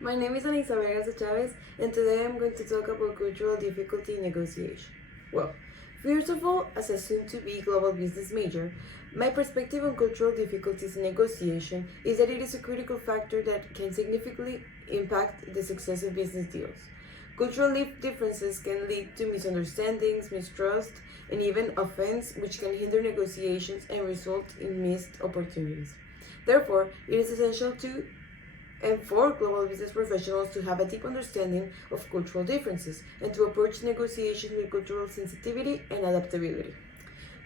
My name is Isabel Garza Chávez, and today I'm going to talk about cultural difficulty in negotiation. Well, first of all, as a soon-to-be global business major, my perspective on cultural difficulties in negotiation is that it is a critical factor that can significantly impact the success of business deals. Cultural differences can lead to misunderstandings, mistrust, and even offense, which can hinder negotiations and result in missed opportunities. Therefore, it is essential for global business professionals to have a deep understanding of cultural differences and to approach negotiations with cultural sensitivity and adaptability.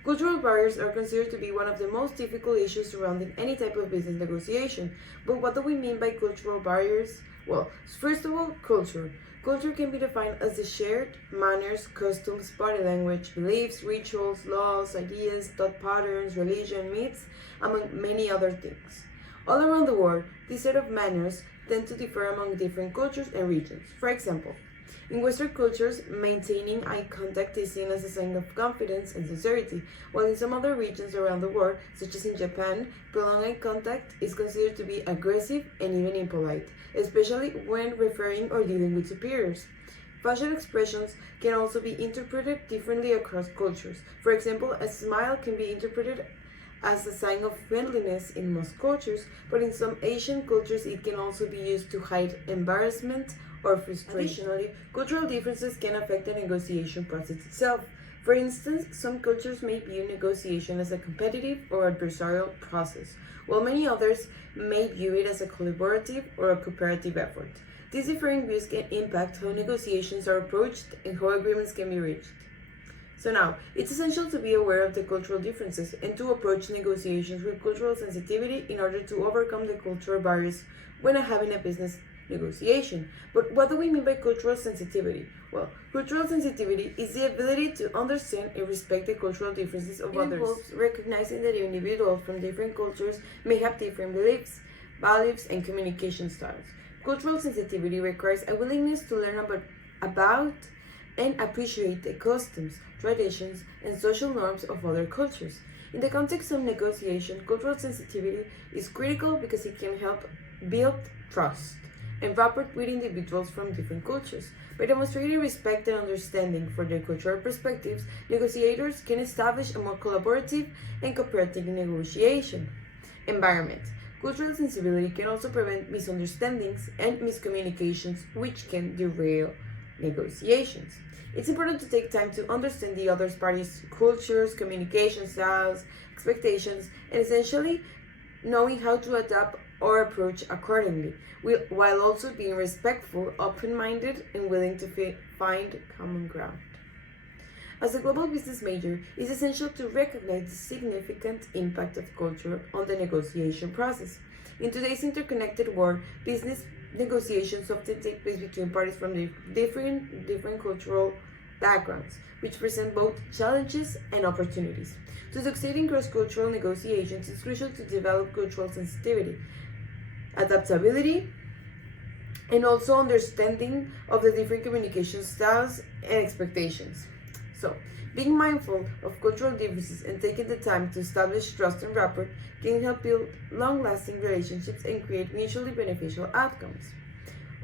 Cultural barriers are considered to be one of the most difficult issues surrounding any type of business negotiation. But what do we mean by cultural barriers? Well, first of all, culture. Culture can be defined as the shared manners, customs, body language, beliefs, rituals, laws, ideas, thought patterns, religion, myths, among many other things. All around the world, this set of manners tend to differ among different cultures and regions. For example, in Western cultures, maintaining eye contact is seen as a sign of confidence and sincerity, while in some other regions around the world, such as in Japan, prolonged eye contact is considered to be aggressive and even impolite, especially when referring or dealing with superiors. Facial expressions can also be interpreted differently across cultures. For example, a smile can be interpreted as a sign of friendliness in most cultures, but in some Asian cultures it can also be used to hide embarrassment or frustration. Additionally, cultural differences can affect the negotiation process itself. For instance, some cultures may view negotiation as a competitive or adversarial process, while many others may view it as a collaborative or a cooperative effort. These differing views can impact how negotiations are approached and how agreements can be reached. So now, it's essential to be aware of the cultural differences and to approach negotiations with cultural sensitivity in order to overcome the cultural barriers when having a business negotiation. But what do we mean by cultural sensitivity? Well, cultural sensitivity is the ability to understand and respect the cultural differences of others. It involves recognizing that individuals from different cultures may have different beliefs, values, and communication styles. Cultural sensitivity requires a willingness to learn about and appreciate the customs, traditions, and social norms of other cultures. In the context of negotiation, cultural sensitivity is critical because it can help build trust and rapport with individuals from different cultures. By demonstrating respect and understanding for their cultural perspectives, negotiators can establish a more collaborative and cooperative negotiation environment. Cultural sensibility can also prevent misunderstandings and miscommunications, which can derail negotiations. It's important to take time to understand the other party's cultures, communication styles, expectations, and essentially knowing how to adapt or approach accordingly, while also being respectful, open-minded, and willing to find common ground. As a global business major, it's essential to recognize the significant impact of culture on the negotiation process. In today's interconnected world, business negotiations often take place between parties from different cultural backgrounds, which present both challenges and opportunities. To succeed in cross-cultural negotiations, it's crucial to develop cultural sensitivity, adaptability, and also understanding of the different communication styles and expectations. So, being mindful of cultural differences and taking the time to establish trust and rapport can help build long-lasting relationships and create mutually beneficial outcomes.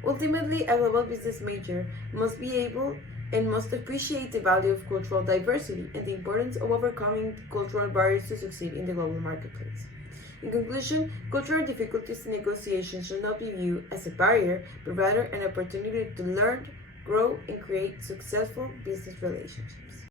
Ultimately, a global business major must be able and must appreciate the value of cultural diversity and the importance of overcoming cultural barriers to succeed in the global marketplace. In conclusion, cultural difficulties in negotiation should not be viewed as a barrier, but rather an opportunity to learn, grow, and create successful business relationships.